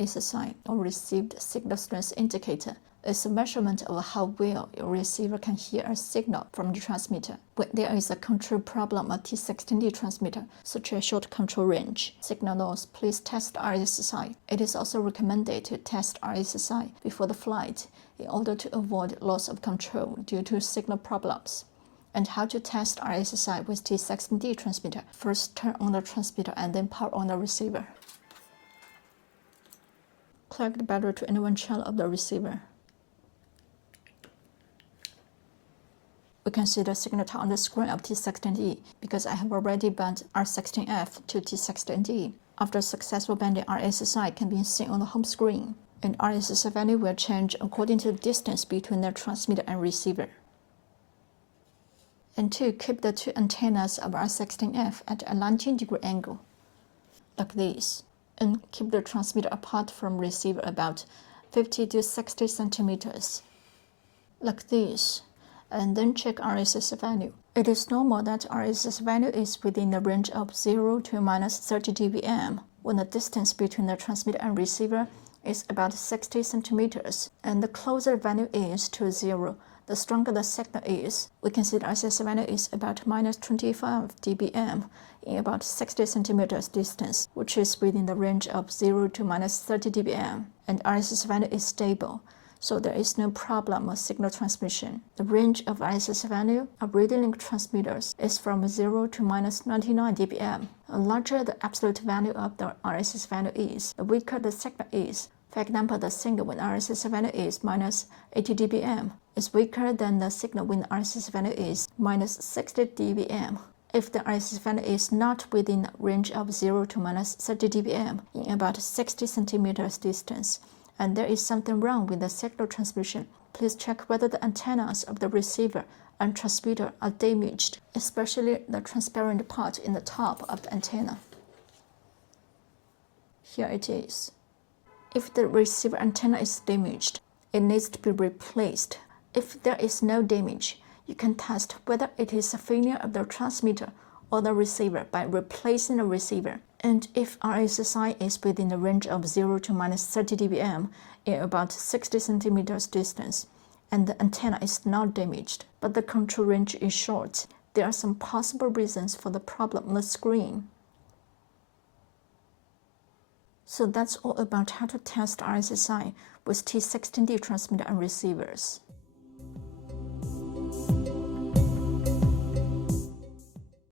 RSSI, or Received Signal Strength Indicator, is a measurement of how well your receiver can hear a signal from the transmitter. When there is a control problem on T16D transmitter, such as short control range signal loss, please test RSSI. It is also recommended to test RSSI before the flight in order to avoid loss of control due to signal problems. And how to test RSSI with T16D transmitter. First, turn on the transmitter and then power on the receiver. Plug the battery to any one channel of the receiver. We can see the signal tag on the screen of T16D because I have already bent R16F to T16D. After successful bending, RSSI can be seen on the home screen, and RSSI value will change according to the distance between the transmitter and receiver. And 2. Keep the two antennas of R16F at a 90-degree angle, like this, and keep the transmitter apart from receiver about 50 to 60 centimeters, like this, and then check RSSI value. It is normal that RSSI value is within the range of 0 to minus 30 dBm when the distance between the transmitter and receiver is about 60 centimeters, and the closer value is to 0, the stronger the signal is. We can see the RSSI value is about minus 25 dBm in about 60 centimeters distance, which is within the range of 0 to minus 30 dBm, and RSSI value is stable, so there is no problem with signal transmission. The range of RSSI value of RadioLink transmitters is from 0 to minus 99 dBm. The larger the absolute value of the RSSI value is, the weaker the signal is. For example, the signal when RSSI value is minus 80 dBm is weaker than the signal when RSSI value is minus 60 dBm. If the RSSI value is not within the range of 0 to minus 30 dBm in about 60 centimeters distance, and there is something wrong with the signal transmission, please check whether the antennas of the receiver and transmitter are damaged, especially the transparent part in the top of the antenna. Here it is. If the receiver antenna is damaged, it needs to be replaced. If there is no damage, you can test whether it is a failure of the transmitter or the receiver by replacing the receiver. And if RSSI is within the range of 0 to minus 30 dBm in about 60 centimeters distance, and the antenna is not damaged, but the control range is short, there are some possible reasons for the problem on the screen. So that's all about how to test RSSI with T16D transmitter and receivers.